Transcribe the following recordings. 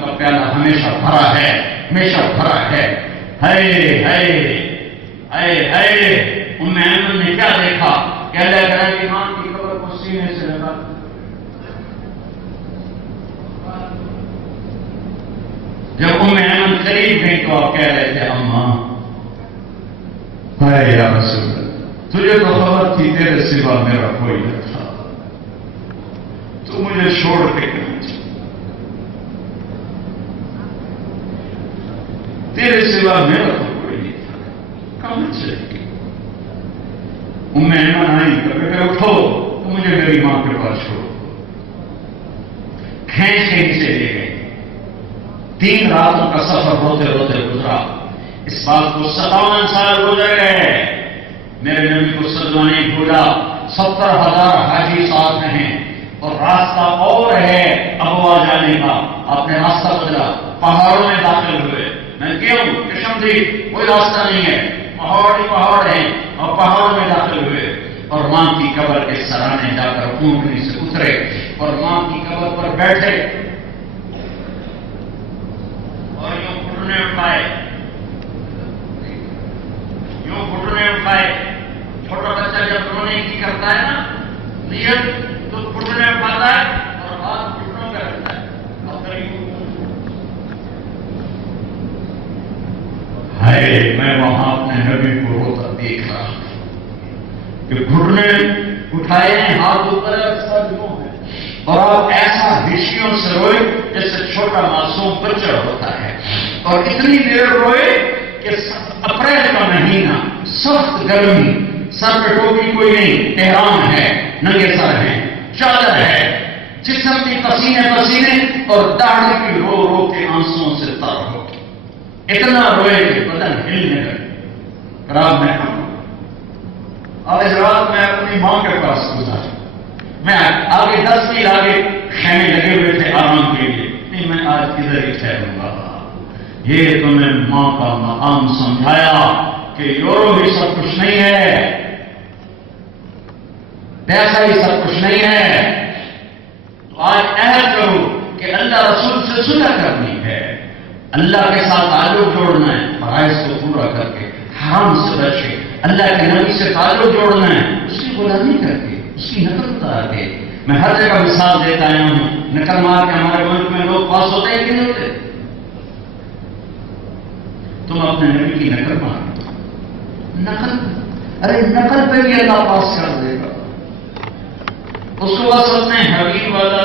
کا پیالہ ہمیشہ بھرا ہے، ہمیشہ بھرا ہے۔ ہائے ہائے ہائے ہائے، ام ایمن نے کیا دیکھا کہ اللہ تعالیٰ کی ماں کی قبر کو سینے سے لگا۔ جب ام ایمن قریب گئی تو آپ کہہ رہے تھے اماں، ہائے یا رسول اللہ، تجھے تو خبر تھی تیرے سوا میرا کوئی نہ تھا، تو مجھے چھوڑ کے کہاں چلا، تیرے سوا میرا تو کوئی نہیں تھا، کہاں چلے گی؟ ام ایمن آئی تو بیٹے اٹھو، تو مجھے میری ماں کے پاس چھوڑو۔ کھینچ کے نیچے لے گئے۔ 3 راتوں کا سفر روتے روتے گزرا۔ اس بات کو 57 سال گزر گئے، میرے نبی کو سجدہ نہیں بھولا۔ 70,000 حاجی ساتھ ہیں اور راستہ اور ہے ابوا جانے کا۔ آپ نے راستہ بدلا، پہاڑوں میں داخل ہوئے۔ میں کیوں کشمدی کوئی راستہ نہیں ہے، پہاڑ ہی پہاڑ ہیں، اور پہاڑوں میں داخل ہوئے اور ماں کی قبر کے سرانے جا کر اونٹنی سے اترے اور ماں کی قبر پر بیٹھے اور یوں گھٹنے اٹھائے، یوں گھٹنے اٹھائے۔ چھوٹا بچہ جب رونے کی کرتا ہے نا نیت، تو گھٹنے اٹھاتا ہے اور ہاتھ گھٹنوں پہ رکھتا ہے۔ ہائے، میں وہاں اپنے نبی کو روتا دیکھ رہا کہ گھٹنے اٹھائے ہیں، ہاتھ اوپر ہے، اور آپ ایسا ہشیوں سے روئے جیسے چھوٹا معصوم بچہ ہوتا ہے، اور اتنی دیر روئے کہ اپریل کا مہینہ، سخت گرمی، سر پہ ٹوپی کوئی نہیں، احرام ہے، ننگے سر ہیں، چادر ہے، جسم کی پسینے پسینے اور داڑھی کی رو رو کے آنسوؤں سے تر ہو، اتنا روئے کہ بدن ہلنے لگے۔ رات میں آج رات میں اپنی ماں کے پاس گزارا، میں آگے 10 میل آگے خیمے لگے ہوئے تھے آرام کے لیے، نہیں میں آج کدھر ہی ٹھہروں گا۔ یہ تمہیں ماں کا مقام سمجھایا کہ یورو ہی سب کچھ نہیں ہے، پیسہ ہی سب کچھ نہیں ہے۔ تو آج عہد کرو کہ اللہ رسول سے صلح کرنی ہے، اللہ کے ساتھ تعلق جوڑنا ہے، فرائض کو پورا کر کے، حرام سے بچ کے، اللہ کے نبی سے تعلق جوڑنا ہے، اس کی غلامی کر کے، اس کی نقل اتار کے۔ میں ہر جگہ مثال دیتا آیا ہوں، نقل مار کے ہمارے ملک میں لوگ پاس ہوتے ہیں کہ نہیں ہوتے؟ تم اپنے نبی کی نقل مار، نقل، ارے نقل پہ بھی اللہ پاس کر دے گا۔ اس کو بس اپنے حبیب والا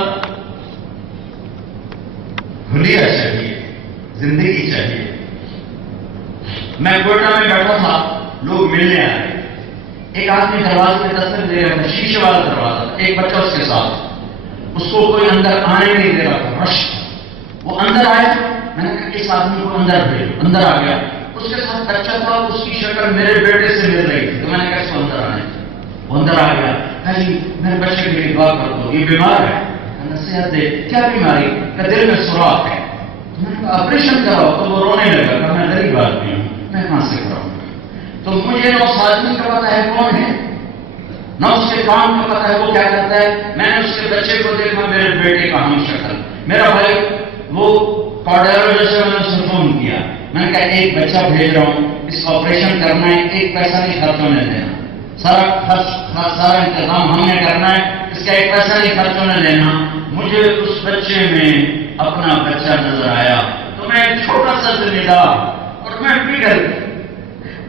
حلیہ چاہیے، زندگی چاہیے۔ میں کوئٹہ میں بیٹھا تھا، لوگ ملنے آئے، ایک آدمی دروازے میں دستک دے رہا تھا، شیشے والا دروازہ، ایک بچہ اس کے ساتھ، اس کو کوئی اندر آنے نہیں دے رہا تھا، رش، وہ اندر آئے، میں نے کہا اس آدمی کو اندر بھیجو، اندر آ گیا، اس کے ساتھ بچہ تھا، اس کی شکل میرے بیٹے سے مل رہی تھی، تو میں نے کہا اس کو اندر آنے، وہ اندر آ گیا، کہا جی میرے بچے کے لیے دعا کر دو، یہ بیمار ہے، نصیحت دے، کیا بیماری؟ کہ دل میں سوراخ ہے، تو میں نے کہا آپریشن کراؤ، تو وہ رونے لگا، کہ میں غریب آدمی ہوں، میں کہاں سے کراؤں؟ تو مجھے نہ اس آدمی کا پتا ہے کون ہے، نہ اس کے کام کا پتا ہے وہ کیا کرتا ہے۔ میں نے اس کے بچے کو دیکھا، میرے بیٹے کا ہم شکل، میرا بھائی وہ کارڈیرو جیسے میں نے اسے فون کیا، میں نے کہا ایک بچہ بھیج رہا ہوں، اس کا آپریشن کرنا ہے، ایک پیسہ نہیں خرچ ہونے دینا، سارا خرچ سارا انتظام ہم نے کرنا ہے، اس کا ایک پیسہ نہیں خرچ ہونے دینا۔ مجھے اس بچے میں اپنا بچہ نظر آیا، تو میں ایک چھوٹا سا ذمہ دار، اور میں پگھل،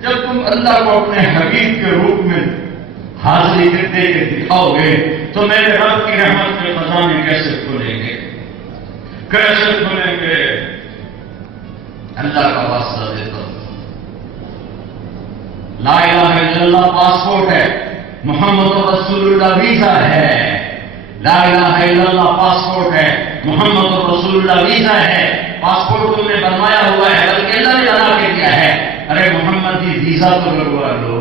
جب تم اللہ کو اپنے حبیب کے روپ میں حاضری دے کے دکھاؤ گے تو میرے رب کی رحمت کے خزانے کیسے کھولیں گے، کیسے کھولیں گے؟ اللہ کا واسطہ دیتا ہوں، لا الہ الا اللہ پاسپورٹ ہے، محمد رسول اللہ ویزا ہے، لا الہ الا اللہ پاسپورٹ ہے، محمد رسول اللہ ویزا ہے۔ پاسپورٹ تم نے بنوایا ہوا ہے، بلکہ اللہ نے بنا کے دیا ہے، ارے محمد جی ویزا تو لگوا لو۔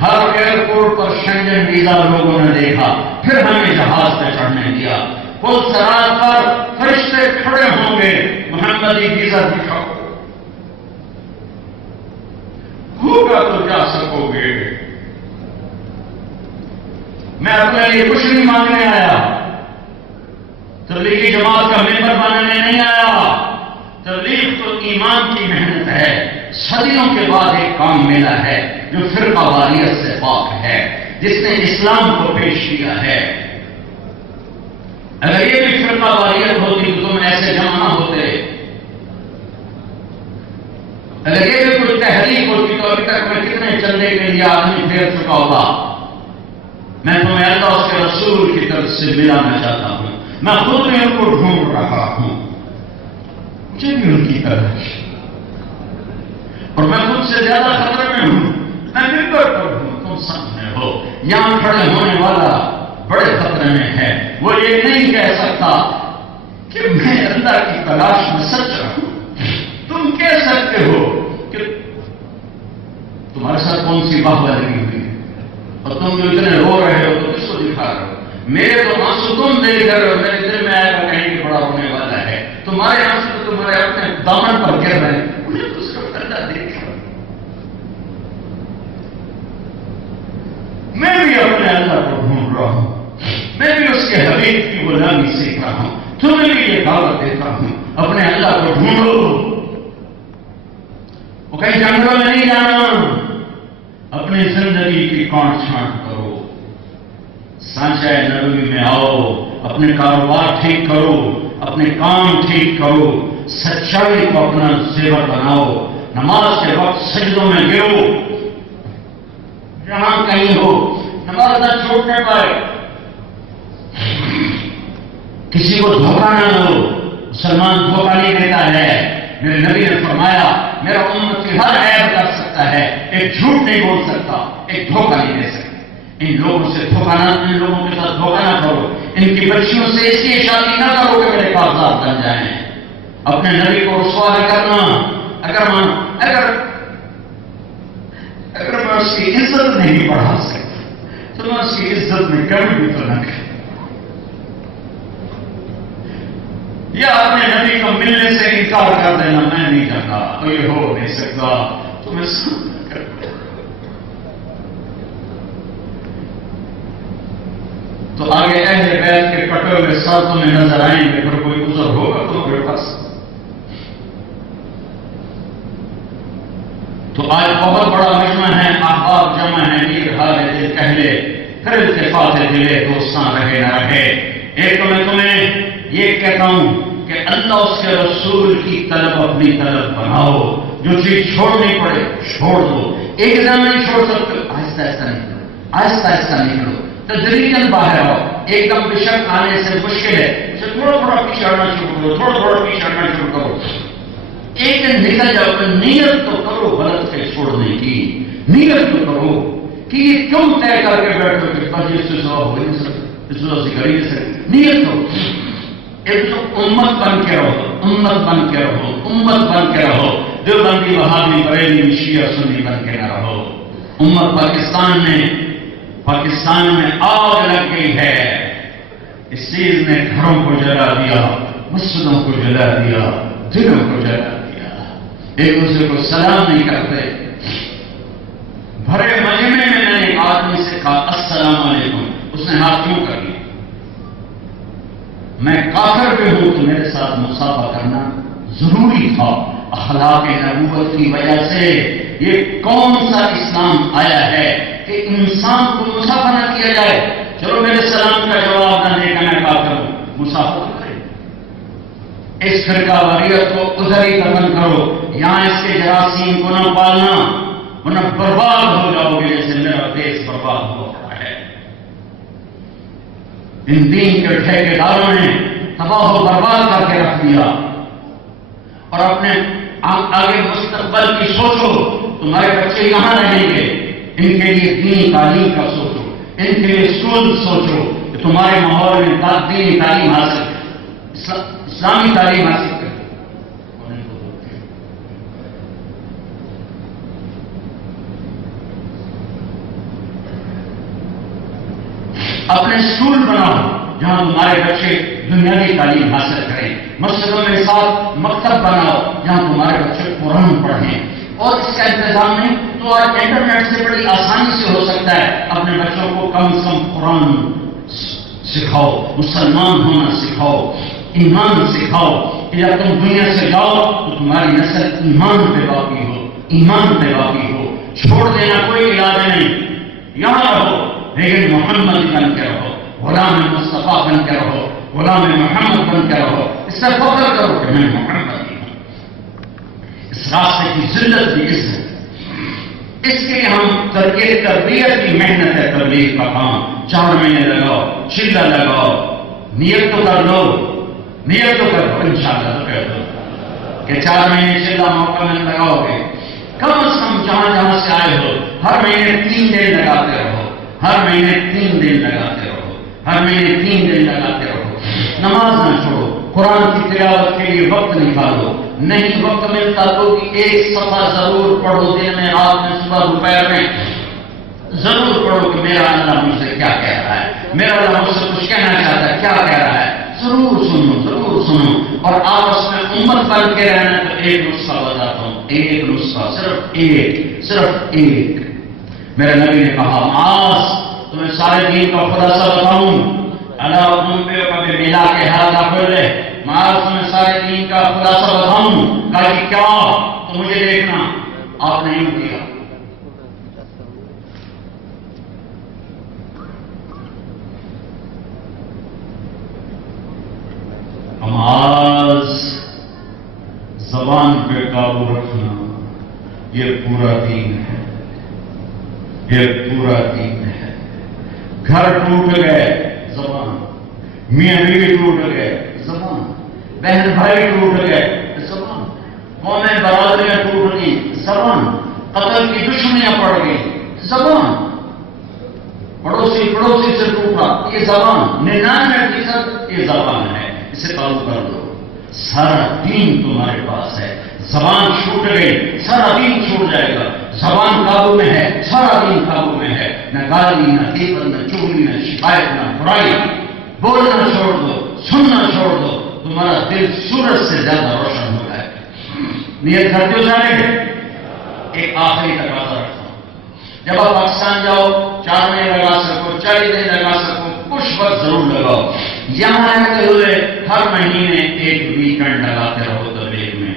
ہر ایئرپورٹ پر شنگن ویزا لوگوں نے دیکھا، پھر ہمیں جہاز پہ چڑھنے دیا، پل سرات پر فرشتے کھڑے ہوں گے، محمدی ویزا دکھاؤ، ہوگا تو جا سکو گے۔ میں اپنے لیے کچھ نہیں مانگنے آیا، تبلیغی جماعت کا ممبر بننے ایمان کی محنت ہے، صدیوں کے بعد ایک کام ملا ہے جو فرقہ واریت سے پاک ہے، جس نے اسلام کو پیش کیا ہے۔ اگر یہ بھی فرقہ واریت ہوتی تو تم ایسے جمع نہ ہوتے، اگر یہ بھی کوئی تحریک ہوتی تو ابھی تک میں کتنے چندے کے لیے آدمی پھیر چکا ہوگا۔ میں تمہیں اللہ اس کے رسول کی طرف سے ملانا چاہتا ہوں، میں خود بھی ان کو ڈھونڈ رہا ہوں، مجھے بھی ان کی تلاش، اور میں خود سے زیادہ خطرے میں ہوں، میں بالکل پر ہوں، تم سامنے ہو۔ یہاں کھڑے ہونے والا بڑے خطرے میں ہے، وہ یہ نہیں کہہ سکتا کہ میں اللہ کی تلاش میں سچ رہوں۔ تم کہہ سکتے ہو کہ تمہارے ساتھ کون سی باہوا لگی ہوئی ہے، اور تم جو اتنے رو رہے ہو تو کس کو دکھا رہے ہو؟ میرے تو آنسو تم دیکھ رہے ہو، میرے دل میں آئے گا کہیں کہ بڑا ہونے والا ہے، تمہارے آنسو تو تمہارے اپنے دامن پر گر رہے ہیں، مجھے تو صرف اللہ دیکھ رہا ہوں۔ میں بھی اپنے اللہ کو ڈھونڈ رہا ہوں، میں بھی اس کے حبیب کی غلامی سیکھ رہا ہوں، تمہیں بھی یہ دعوت دیتا ہوں اپنے اللہ کو ڈھونڈو۔ وہ کہیں جنگلوں میں نہیں جانا، اپنی زندگی کی کانٹ چھانٹ کرو، سانچہ نبوی میں آؤ، اپنے کاروبار ٹھیک کرو، اپنے کام ٹھیک کرو، سچائی کو اپنا زیور بناؤ، نماز کے وقت سجدوں میں گرو، جہاں کہیں ہو نماز نہ چھوٹنے پائے، کسی کو دھوکہ نہ دو، مسلمان دھوکہ نہیں دیتا ہے۔ میرے نبی نے فرمایا میرا امت کی ہر عیب کر سکتا ہے، ایک جھوٹ نہیں بول سکتا، ایک دھوکہ نہیں دے سکتا۔ ان لوگوں سے دھوکہ نہ، ان لوگوں کے ساتھ دھوکہ نہ کرو، ان کی بچیوں سے اس لیے شادی نہ کرو کہ میرے کاغذات بن جائیں۔ اپنے نبی کو رسوا نہ کرنا، اگر میں اس کی عزت نہیں بڑھا سکتا تو میں اس کی عزت میں کمی بھی تو نہ کروں، یا اپنے نبی کو ملنے سے انکار کر دینا، میں نہیں جانتا تو یہ ہو نہیں سکتا، تو میں تو آگے اہل بیت کے کٹے ہوئے ساتھوں میں نظر آئیں گے، پھر کوئی عذر ہوگا تو میرے پاس۔ تو آج بہت بڑا مجمع ہے، احباب جمع ہے، میر حال دل کہلے، پھر التفات دلے دوستاں رہے نہ رہے۔ ایک تو میں تمہیں یہ کہتا ہوں کہ اللہ اس کے رسول کی طلب اپنی طلب بناؤ، جو چیز چھوڑنی پڑے چھوڑ دو، ایک دم نہیں چھوڑ سکتے، آہستہ آہستہ نکلو، آہستہ آہستہ نکلو، تدریجاً باہر آؤ۔ ایک دم بشک آنے سے مشکل ہے، اسے تھوڑا تھوڑا پیچھے ہٹنا شروع کرو، تھوڑا تھوڑا پیچھے ہٹنا شروع کرو، ایک دن نکل جاؤ۔ نیت تو کرو غلط کے چھوڑنے کی، نیت تو کرو کہ یہ کیوں طے کر کے بیٹھو کہ پر اس سے سوا ہو نہیں سکتا، اس وجہ سے کر ہی نہیں سکتے، نیت کرو۔ ایک تو امت بن کے رہو، امت بن کے رہو، امت بن کے رہو، دیوبندی وہابی بریلوی شیعہ سنی بن کے نہ رہو۔ امت پاکستان میں آگ لگ گئی ہے، اس چیز نے گھروں کو جلا دیا، مسجدوں کو جلا دیا، دلوں کو جلا دیا، ایک دوسرے کو سلام نہیں کرتے۔ بھرے مجمع میں میں نے ایک آدمی سے کہا السلام علیکم، اس نے ہاتھ کیوں کر لیا؟ میں کافر بھی ہوں تو میرے ساتھ مصافحہ کرنا ضروری تھا، اخلاق نبوت کی وجہ سے۔ یہ کون سا اسلام آیا ہے کہ انسان کو مصافحہ نہ کیا جائے؟ چلو میرے سلام کا جواب نہ دے کہ میں کافر ہوں، مصافحہ کرے۔ اس فرقہ واریت کو ادھر ہی ختم کرو، یہاں اس کے جراثیم کو نہ پالنا، ورنہ برباد ہو جاؤ گے جیسے میرا دیش برباد ہو رہا ہے۔ ان دین کے ٹھیکیداروں نے تباہ و برباد کر کے رکھ دیا، اور اپنے آگے مستقبل کی سوچو، تمہارے بچے یہاں رہیں گے، ان کے لیے دینی تعلیم کا سوچو، ان کے لیے اسکول سوچو کہ تمہارے ماحول میں دینی تعلیم حاصل، اسلامی تعلیم حاصل کرے۔ اپنے اسکول بناؤ جہاں تمہارے بچے دنیاوی تعلیم حاصل کریں، مسجدوں میں ساتھ مکتب بناؤ جہاں تمہارے بچے قرآن پڑھیں، اور اس کا انتظام نہیں تو آج انٹرنیٹ سے بڑی آسانی سے ہو سکتا ہے۔ اپنے بچوں کو کم سے کم قرآن سکھاؤ، مسلمان ہونا سکھاؤ، ایمان سکھاؤ کہ جب تم دنیا سے جاؤ تو تمہاری نسل ایمان پہ باقی ہو، ایمان پہ باقی ہو. چھوڑ دینا کوئی علاج نہیں، یہاں رہو لیکن محمد بن کے رہو، غلام مصطفیٰ بن کے رہو، غلام محمد بن کے رہو. اس سے فخر کرو کہ میں محمد ہی ہوں. اس راستے کی ذلت بھی اس ہے. اس کے لیے ہم تربیت کی محنت ہے. تبلیغ کا کام 4 مہینے لگاؤ، چلہ لگاؤ، نیت تو کر لو، نیت تو کر لو، انشاءاللہ تو کر دو کہ 4 مہینے چلہ موقع میں لگاؤ گے. کم از کم جہاں جہاں سے آئے ہو ہر مہینے 3 دن لگاتے رہو، ہر مہینے 3 دن لگاتے رہو، ہر مہینے 3 دن لگاتے رہو. نماز نہ چھوڑو، قرآن کی تلاوت کے لیے وقت نکالو. نہیں وقت ملتا تو ایک صفحہ ضرور پڑھو، دن میں، رات میں، صبح دوپہر میں ضرور پڑھو کہ میرا اللہ مجھ سے کیا کہہ رہا ہے، میرا اللہ مجھ سے کچھ کہنا چاہتا ہے، کیا کہہ رہا ہے. ضرور سنو، ضرور سنو. اور آپس میں امت بن کے رہنا. تو ایک نسخہ بتاتا ہوں، ایک نسخہ، صرف ایک. میرے نبی نے کہا معاذ تمہیں سارے دین کا خلاصہ بتاؤں. اللہ تم پہ کبھی ملا کے ہاتھ نہ کھول لے. معاذ تمہیں سارے دین کا خلاصہ بتاؤں. کہا کہ کیا؟ تو مجھے دیکھنا. آپ نے یوں کیا. معاذ زبان پہ قابو رکھنا یہ پورا دین ہے، یہ پورا دین ہے. گھر ٹوٹ گئے زبان، میاں بیوی ٹوٹ گئے زبان، بہن بھائی ٹوٹ گئے زبان، قومیں برادریاں ٹوٹ گئی زبان، قتل کی دشمنیاں پڑ گئی زبان، پڑوسی سے ٹوٹا یہ زبان. 99% یہ زبان ہے. اسے قابو کر لو. سارا دین تمہارے پاس ہے. زبان چھوٹ گئی سارا دین چھوٹ جائے گا. زبان قابو میں ہے سارا دین قابو میں ہے. نہ گالی، نہ غیبت، نہ چغلی، نہ شکایت، نہ برائی. بولنا چھوڑ دو، سننا چھوڑ دو. تمہارا دل سورج سے زیادہ روشن ہو جائے گا. نیت کرتے ہو جانے. ایک آخری تقاضا رکھتا ہوں. جب آپ پاکستان جاؤ 4 مہینے لگا سکو، 40 دن لگا سکو، کچھ وقت ضرور لگاؤ. یہاں رہتے ہوئے ہر مہینے ایک ویکنڈ لگاتے رہو تبلیغ میں.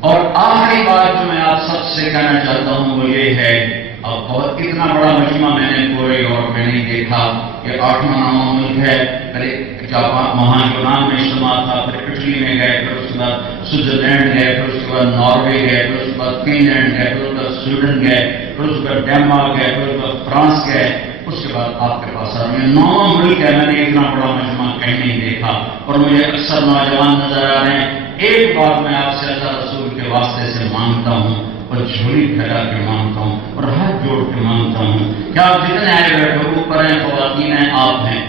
اور آخری بات جو میں آپ سب سے کہنا چاہتا ہوں وہ یہ ہے، اب بہت اتنا بڑا مجمع میں نے پورے یورپ میں نہیں دیکھا کہ 8واں ملک ہے. پہلے جاپان وہاں یونان میں اجتماع تھا، پھر اٹلی میں گئے، پھر اس کے بعد سوئٹزرلینڈ گئے، پھر اس کے بعد ناروے گئے، پھر اس کے بعد فن لینڈ گئے، پھر اس کے بعد سویڈن گئے، پھر اس کے بعد ڈینمارک گئے، پھر اس کے بعد فرانس گئے. اس کے بعد آپ کے پاس 9 ملک ہے. میں نے اتنا بڑا مجمع کہیں نہیں دیکھا اور مجھے اکثر نوجوان نظر آ رہے ہیں. ایک بات میں آپ سے اللہ رسول کے واسطے سے مانگتا ہوں اور جھولی پھیلا کے مانگتا ہوں اور ہاتھ جوڑ کے مانگتا ہوں کہ آپ جتنے آئے بیٹھے اوپر ہیں، خواتین ہیں، آپ ہیں،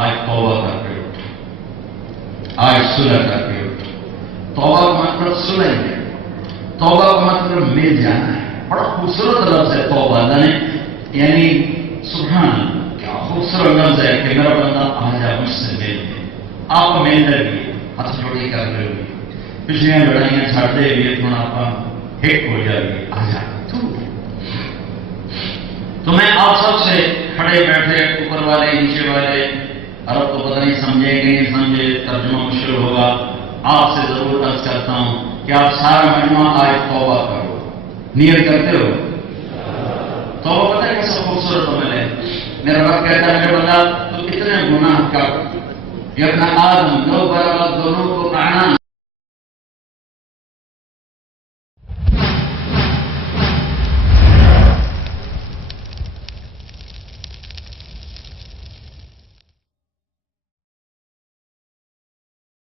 آج توبہ کر کے اٹھو، آج صلح کر کے اٹھو. توبہ کا مطلب صلح ہے، توبہ کا مطلب مل جانا ہے. بڑا خوبصورت لفظ ہے توبہ. یعنی سبحان اللہ کیا خوبصورت لفظ ہے کہ میرا بندہ آ جائے مجھ سے مل لے. آپ کو مل رہی ہے، ہاتھ جوڑی کر رہے ہوئے، پچھلیاں لڑائیاں چھاڑتے ہوئے تھوڑا آپ ہٹ ہو جائے، آ جائے. تو میں آپ سب سے کھڑے بیٹھے، اوپر والے نیچے والے، عرب تو پتہ نہیں سمجھے کہ نہیں سمجھے، ترجمہ مشکل ہوگا. آپ سے ضرور عرض کرتا ہوں کہ آپ سارا مجمع آج توبہ کرو. نیت کرتے ہو توبہ؟ پتہ ہے کیسا خوبصورت عمل ہے. میرا رب کہتا ہے بندہ تو اتنے گناہ کر، ابن آدم لو بلغت ذنوبک عنان